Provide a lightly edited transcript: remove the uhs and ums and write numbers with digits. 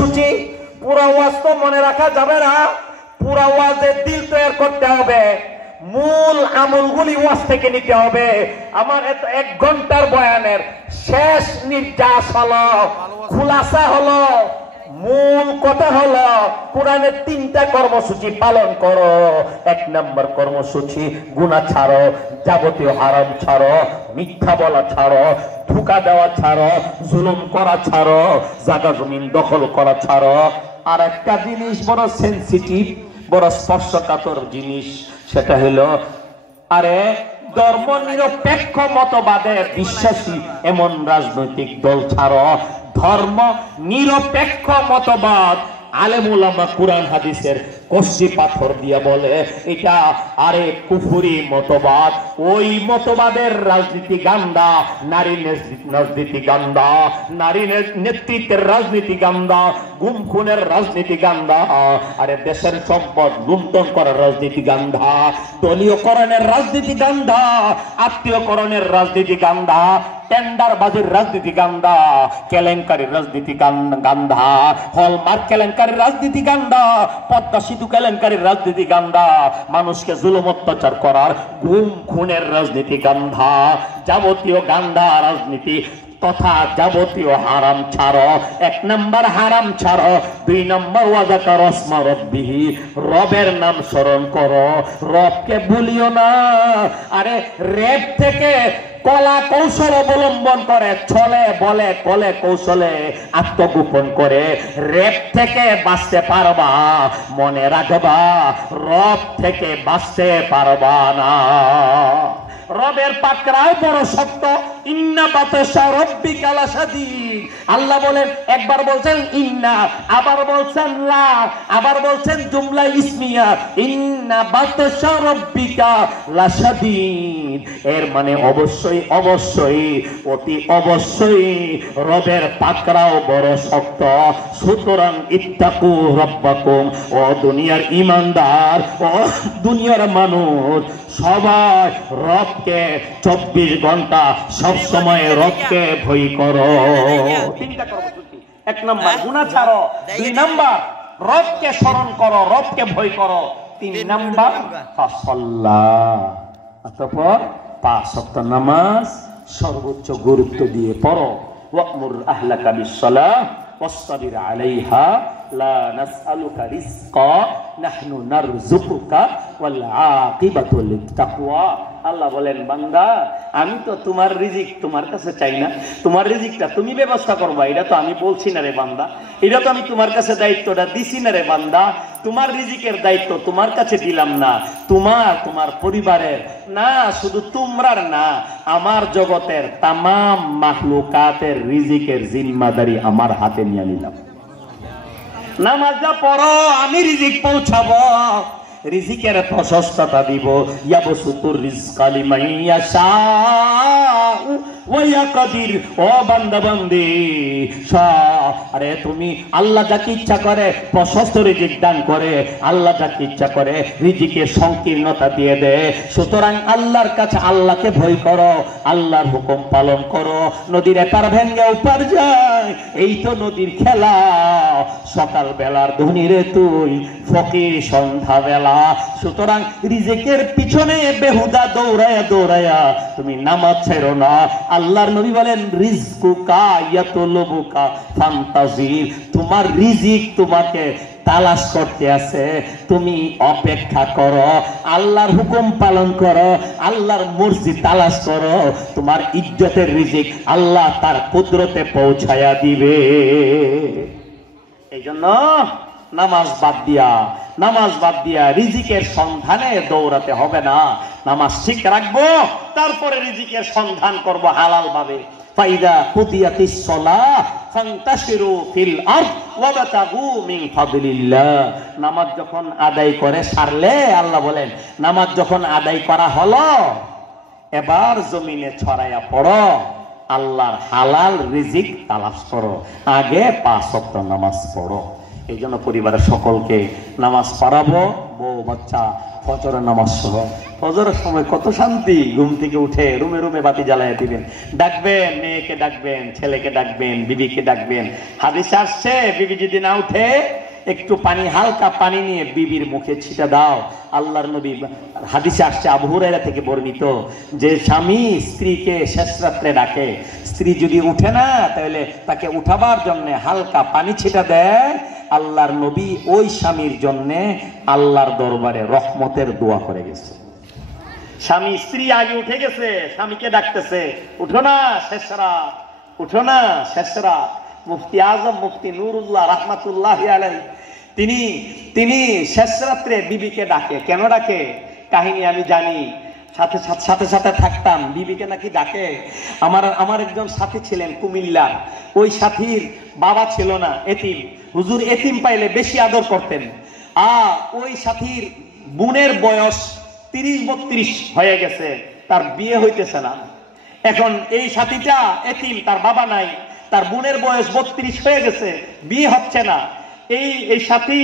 কর্মসূচি। পুরা ওয়াজ তো মনে রাখা যাবে না, পুরা ওয়াজের দিল তৈরি করতে হবে, মূল আমলগুলি ওয়াজ থেকে নিতে হবে। আমার এত 1 ঘন্টার বয়ানের শেষ নির্যাস হলো, খুলাসা হলো, মূল কথা হলো কোরআনের 3টা কর্মসূচি পালন করো। 1 নম্বর কর্মসূচি গুনাহ ছাড়ো, যাবতীয় হারাম ছাড়ো, মিথ্যা বলা ছাড়ো, ধোঁকা দেওয়া ছাড়ো, জুলুম করা ছাড়ো, জায়গা জমিন দখল করা ছাড়ো। আর একটা জিনিস বড় সেনসিটিভ, বড় স্পর্শকাতর জিনিস, সেটা হলো আরে ধর্ম নিরপেক্ষ মতবাদে বিশ্বাসী এমন রাজনৈতিক দল ছাড়ো। ধর্ম নিরপেক্ষ মতবাদ আলেম ওলামা কোরআন হাদিসের কষ্টি পাথর দিয়া বলে এটা আরে কুফুরি মতবাদ। ওই মতবাদের রাজনীতি গান্দা, নারী রাজনীতি গান্দা, নারী নেতৃত্বের রাজনীতি গান্দা, গুম খুনের রাজনীতি গান্দা, আরে দেশের সম্পদ লুণ্ঠন করার রাজনীতি গান্ধা, দলীয়করণের রাজনীতি গান্ধা, আত্মীয়করণের রাজনীতি গান্ধা, টেন্ডারবাজির রাজনীতি গান্ধা, কেলেঙ্কারির রাজনীতি গান্ধা, হলমার্ক কেলেঙ্কারির রাজনীতি গান্ধা, পদ্মা সেতু কেলেঙ্কারির রাজনীতি গান্ধা, মানুষকে জুলুম অত্যাচার করার গুম খুনের রাজনীতি গান্ধা, যাবতীয় গান্ধা রাজনীতি তথা যাবতীয় হারাম ছাড়ো। 1 নম্বর হারাম ছাড়ো, 2 নম্বর ওয়াজাকার আসমা রব্বিহি, রবের নাম স্মরণ করো, রবকে ভুলিও না। আরে রেপ থেকে কলা কৌশল অবলম্বন করে, ছলে বলে কলে কৌশলে আত্মগোপন করে রেপ থেকে বাঁচতে পারবা, মনে রাখবা রব থেকে বাঁচতে পারবা না। রবের পাকড়াও বড় শক্ত, ইন্না বাতাসা রব্বিকা লাশাদীদ। আল্লাহ বলেন, একবার বলছেন ইন্না, আবার বলছেন লা, আবার বলছেন জুমলা ইসমিয়া, ইন্না বাতাসা রব্বিকা লাশাদীদ। এর মানে অবশ্যই অবশ্যই অতি অবশ্যই রবের পাকড়াও বড় শক্ত। সুতরাং ইত্তাকু রব্বাকুম, ও দুনিয়ার ঈমানদার, ও দুনিয়ার মানুষ সবাই রবকে 24 ঘন্টা সব সময় রবকে ভয় করো। 3টা কর্মসূচি। 1 নম্বর গুনাহ ছাড়ো, 2 নম্বর রবকে স্মরণ করো, রবকে ভয় করো, 3 নম্বর ফাসাল্লাহ, অতঃপর 5 ওয়াক্ত নামাজ সর্বোচ্চ গুরুত্ব দিয়ে পড়ো। ওয়া'মুর আহলাকা বিস-সালাহ ওয়াসতাবির আলাইহা লা নাসআলুকা রিজকা নাহনু নারযুকুকা ওয়াল আকিবাতু লিত-তাকওয়া। আল্লাহ বলেন, বান্দা আমি তো তোমার রিজিক তোমার কাছে চাই না, তোমার রিজিকটা তুমি ব্যবস্থা করবা, এটা তো আমি বলছি না রে বান্দা, এটা তো আমি তোমার কাছে দায়িত্বটা দিছি না রে বান্দা। তোমার রিজিকের দায়িত্ব তোমার কাছে দিলাম না, তোমার পরিবারের না, শুধু তোমরার না, আমার জগতের তামাম মাখলুকাতের রিজিকের জিম্মাদারি আমার হাতে নিয়ে নিলাম। নামাজটা পড়ো, আমি রিজিক পৌঁছাবো, রিজিকের প্রশস্ততা দিব। ইয়াবসুতুর রিজকা লিমান ইয়াশাউ ওয়া ইয়াকদির। ও বান্দা বান্দি, আরে তুমি আল্লাহ যাকে ইচ্ছা করে প্রশস্ত রিজিক দান করে, আল্লাহ যাকে ইচ্ছা করে রিজিকের সংকীর্ণতা দিয়ে দেয়। সুতরাং আল্লাহর কাছে আল্লাহকে ভয় করো, আল্লাহর হুকুম পালন করো। নদীর এপার ভেঙ্গে ওপার যায়, এই তো নদীর খেলা। সকাল বেলার ধনীরে তুই, ফকির সন্ধ্যা বেলা। সুতরাং রিজিকের পিছনে বেহুদা দৌড়ায়া দৌড়ায়া তুমি নামাজ ছেড়ো না। আল্লাহর নবী বলেন, রিজকুকা ইয়াতুলুবুকা ফান্তাজির। তোমার রিজিক তোমাকে তালাশ করতে আছে, তুমি অপেক্ষা করো, আল্লাহর হুকুম পালন করো, আল্লাহর মর্জি তালাশ করো, তোমার ইজ্জতের রিজিক আল্লাহ তার কুদরতে পৌঁছায়া দিবে। এই জন্য নামাজ বাদ দিয়া রিজিকের সন্ধানে দৌড়াতে হবে না। নামাজ ঠিক রাখবো, তারপরে রিজিকের সন্ধান করব হালাল ভাবে। ফাইদা কুদিয়াতিস সালাহ ফান্তাশিরু ফিল আরদ ওয়াবতাগু মিন ফাদলিল্লাহ। নামাজ যখন আদায় করে সারলে, আল্লাহ বলেন নামাজ যখন আদায় করা হলো, এবার জমিনে ছড়াইয়া পড়ো, আল্লাহর হালাল রিজিক তালাশ করো, আগে 5 ওয়াক্ত নামাজ পড়ো। এই জন্য পরিবারের সকলকে নামাজ পড়াবো, বউ বাচ্চা, ফজরের নামাজ সহ। ফজরের সময় কত শান্তি, ঘুম থেকে উঠে রুমে রুমে বাতি জ্বালায় দিবেন, ডাকবেন, মেয়েকে ডাকবেন, ছেলেকে ডাকবেন, বিবিকে ডাকবেন। হাদিসে আসছে বিবি যদি না উঠে একটু পানি, হালকা পানি নিয়ে বিবির মুখে ছিটা দাও। আল্লাহর নবী হাদিসে আসছে আবু হুরায়রা থেকে বর্ণিত, যে স্বামী স্ত্রীকে শেষ রাত্রে ডাকে, স্ত্রী যদি উঠে না তাহলে তাকে উঠাবার জন্য হালকা পানি ছিটা দেয়। আল্লাহর নবী ওই স্বামীর জন্য আল্লাহর দরবারে রহমতের দোয়া করে গেছে। স্বামী, স্ত্রী আগে উঠে গেছে, স্বামীকে ডাকতেছে, উঠো না শেষ রাত, উঠো না শেষ রাত। মুফতি আজম মুফতি নুরুল্লাহ রাহমাতুল্লাহি আলাইহি তিনি শেষ রাত্রে বিবিকে ডাকে। কেন ডাকে? কাহিনী আমি জানি, সাথে সাথে থাকতাম, বিবিকে নাকি ডাকে। আমার একজন সাথী ছিলেন কুমিল্লার, ওই সাথীর বাবা ছিল না, এতিম। হুজুর এতিম পাইলে বেশি আদর করতেন। ওই সাথীর বোনের বয়স 30-32 হয়ে গেছে, তার বিয়ে হইতেছে না। এখন এই সাথীটা এতিম, তার বাবা নাই, তার বোনের বয়স 32 হয়ে গেছে, বিয়ে হচ্ছে না। এই সাথী